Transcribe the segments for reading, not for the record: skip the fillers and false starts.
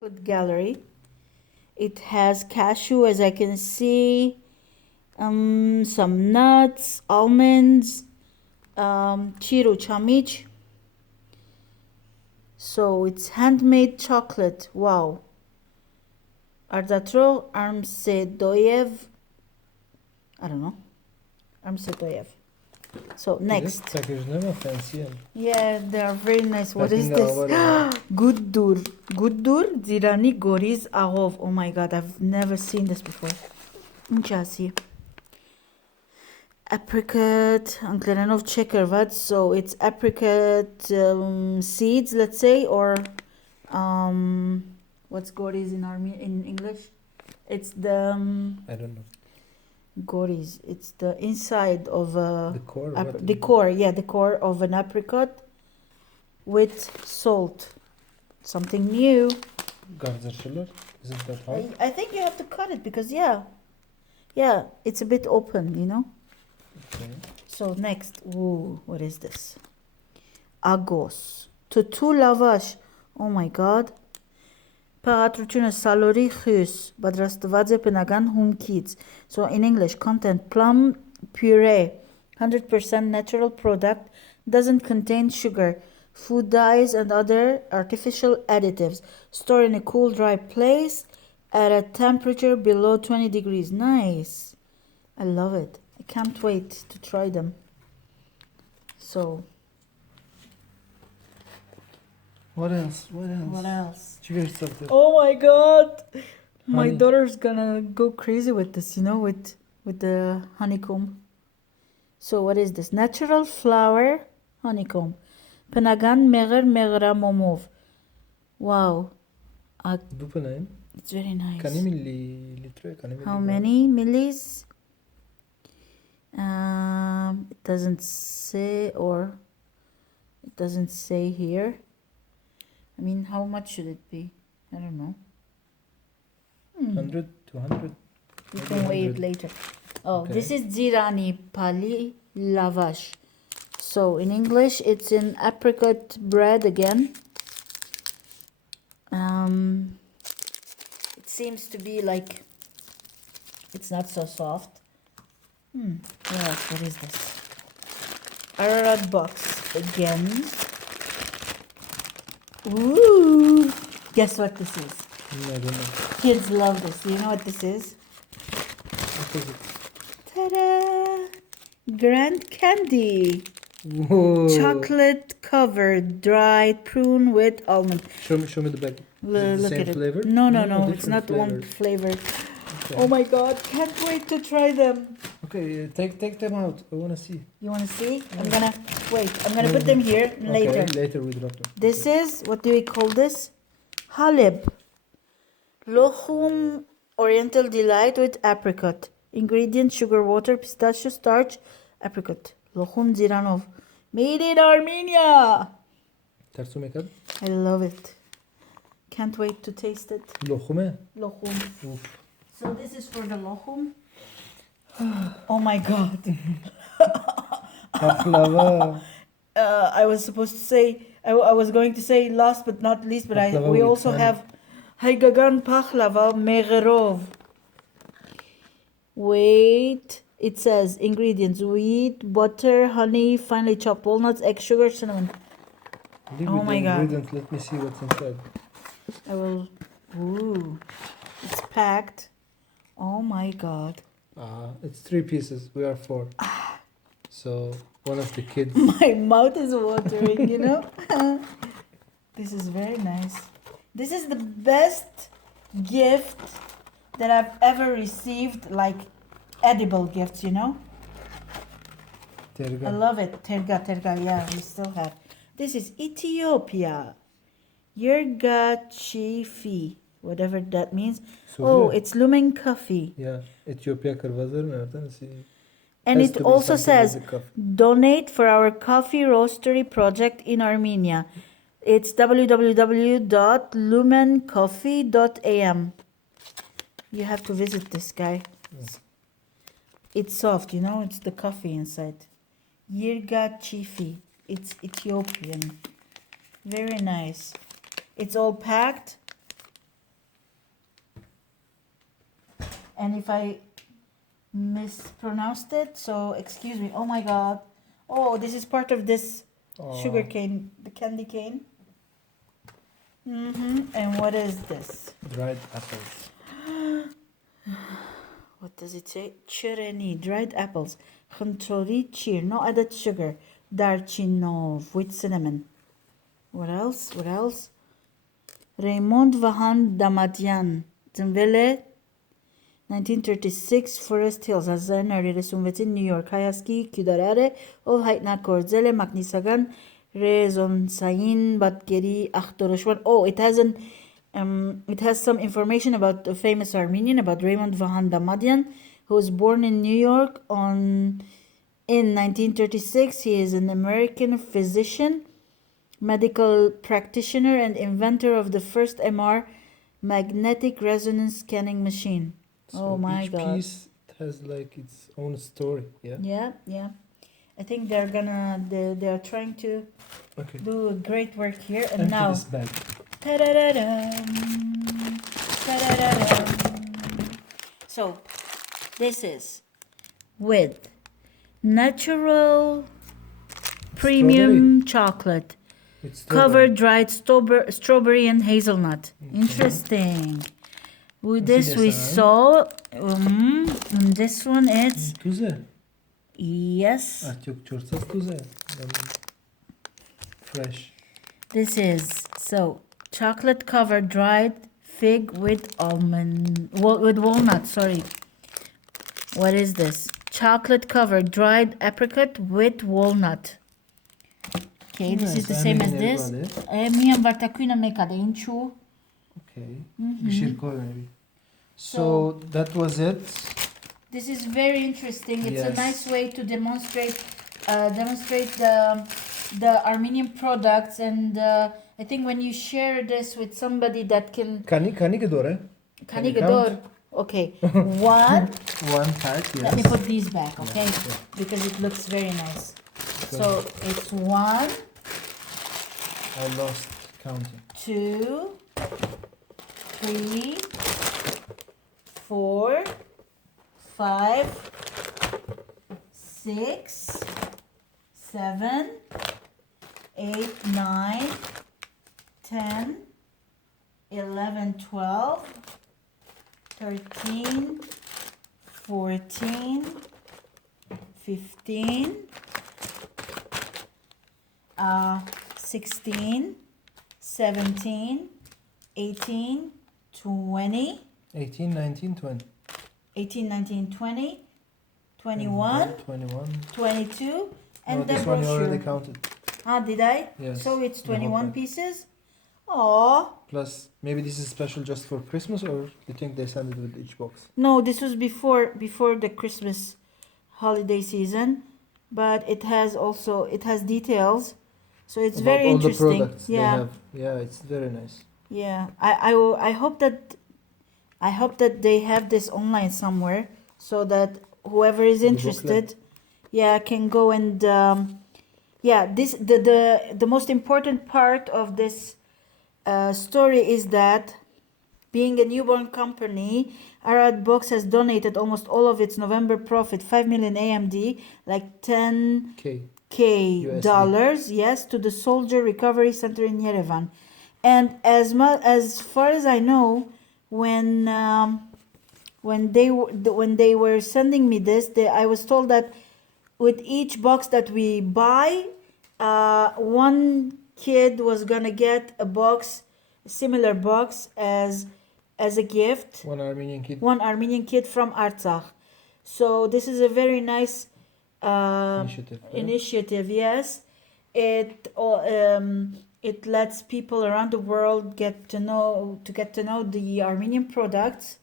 Food gallery. It has cashew, as I can see, some nuts, almonds, chiru chamich. So it's handmade chocolate. Wow. Ardatro Armsedoyev. I don't know. Armsedoyev. So next. This package never fancy. Yeah, they are very nice. What is Packing this? Guddur. Guddur Zirani Goriz Ahov. Oh my god, I've never seen this before. Inchasi. Apricot, Ankleranov Chekervat. So it's apricot seeds, let's say, or what's Goriz in English? It's the I don't know. Goriz. It's the inside of a The core? the core, yeah, the core of an apricot with salt. Something new. Garzarşılar? Is it that hard? I think you have to cut it because yeah, it's a bit open, you know. Okay. So next, ooh, what is this? Agos. Tutu lavash. Oh my god. Պահատրությունը սալորի խյուս, պատրաստված է բնական հումքից. So in English, content plum puree, 100% natural product, doesn't contain sugar, food dyes and other artificial additives. Stored in a cool, dry place at a temperature below 20 degrees. Nice. I love it. I can't wait to try them. So, What else? what else? Cheers something. Oh my god! My Honey. daughter's gonna go crazy with this, you know, with the honeycomb. So what is this? Natural flower honeycomb. Panagan meğer meğramomov. Wow. După name? It's very nice. Can you litre? How many millis? It doesn't say, or it doesn't say here. I mean, how much should it be? I don't know. 100, 200? You Maybe can weigh it 100. later. Oh, Okay. this is zirani pali lavash. So in English, it's in apricot bread again. It seems to be like it's not so soft. What else? What is this? Ararat Box again. Ooh! Guess what this is? I don't know. Kids love this. Do you know what this is? What is it? Ta-da! Grand candy. Whoa. Chocolate covered dried prune with almond. Show me the bag. Is it the Look same at it. flavor? No, it's different not one flavors. flavor. Okay. Oh my god, can't wait to try them. Okay, take them out. I wanna see. You want to see? I'm gonna put them here later. Okay, later we drop them. This is, what do we call this? Halib. Lohum Oriental Delight with apricot. Ingredients: sugar, water, pistachio starch, apricot. Lohum Ziranov. Made in Armenia. Tersu mekad? I love it. Can't wait to taste it. Lohume? Lohum. Oof. So this is for the lohum. Oh my god. Baklava. I was supposed to say, I was going to say last but not least, but Baklava we with also honey. have Haygagan Pachlava Megherov. Wait, it says ingredients: wheat, butter, honey, finely chopped walnuts, egg, sugar, cinnamon. Leave Oh with my the God. ingredients. Let me see what's inside. I will. Ooh, it's packed. Oh my god. It's 3 pieces. We are 4. So one of the kids. My mouth is watering, you know? This is very nice. This is the best gift that I've ever received, like edible gifts, you know? I Terga. love it. Terga, yeah, we still have. This is Ethiopia. Yergachifi, whatever that means. Oh, Sujukh. it's lumen coffee. Yeah. Ethiopia kırvazır mı? Oradan see. And Has it to be also something with says, the coffee. donate for our coffee roastery project in Armenia. It's www.lumencoffee.am. You have to visit this guy. It's soft, you know, it's the coffee inside. Yirga Chifi. It's Ethiopian. Very nice. It's all packed. And if I mispronounced it, so excuse me. Oh my god. Oh, this is part of this sugar cane, the candy cane. And what is this? Dried apples. What does it say? Chereni, dried apples. Khantori cheer, no added sugar. Darchinov with cinnamon. What else? What else? Raymond Vahan Damatian. Zemvele 1936 Forest Hills Azanari Resumvet in New York. Hayaski Kudarare of Haitna Korzele Magnisagan Rezon Sain Batgeri Achtoroshwan. Oh, it has some information about the famous Armenian, about Raymond Vahan Damadian, who was born in New York in 1936. He is an American physician, medical practitioner, and inventor of the first MR, magnetic resonance scanning machine. So oh my each god. piece has like its own story, yeah? Yeah. I think they're trying to Okay. do great work here. And Empty now this bag. Ta-da-da-dum, ta-da-da-dum. So this is with natural premium chocolate, With strawberry. covered dried strawberry and hazelnut. Interesting. With this we saw, and this one it's Tuze. yes. Çok çorsaz tuze. Fresh. This is so chocolate covered dried fig with walnut. Sorry. What is this? Chocolate covered dried apricot with walnut. Okay, this is the same as this. Miam vartakuina mekade inchu. Okay. Maybe. So that was it. This is very interesting. It's a Yes. nice way to demonstrate the Armenian products, and I think when you share this with somebody that can Kani gedore? Kanigador. Okay, one. One pack, yes. Let me put these back, okay? Yeah. Because it looks very nice. Good. So it's 1, I lost counting. 2, 3, 4, 5, 6, 7, 8, 9, 10, 11, 12, 13, 14, 15, 16, 17, 18, 20, 18, 19, 20. 18, 19, 20, 21, 21. 22, and No, the this one you brochure. already counted. Did I? Yes. So it's the whole 21 pack. pieces? Aww. Plus, maybe this is special just for Christmas, or you think they send it with each box? No, this was before the Christmas holiday season, but it has details, so it's About very all interesting. the products they Yeah, have. Yeah, it's very nice. yeah. I hope that they have this online somewhere, so that whoever is The interested, can go and this the most important part of this story is that, being a newborn company, Ararat Box has donated almost all of its November profit, 5 million AMD, like 10K USD. dollars, yes, to the Soldier Recovery Center in Yerevan. And as far as I know, when they were sending me this, I was told that with each box that we buy, one kid was gonna get a similar box as a gift. One Armenian kid. One Armenian kid from Artsakh. So this is a very nice initiative. Yes, it lets people around the world get to know the Armenian products.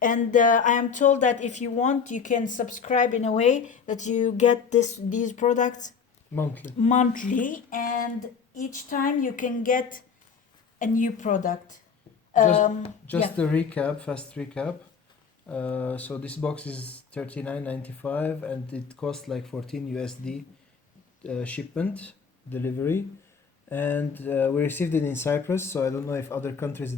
And I am told that if you want, you can subscribe in a way that you get these products monthly, and each time you can get a new product. Just a fast recap. So this box is $39.95 and it costs like 14 USD shipment delivery, and we received it in Cyprus. So I don't know if other countries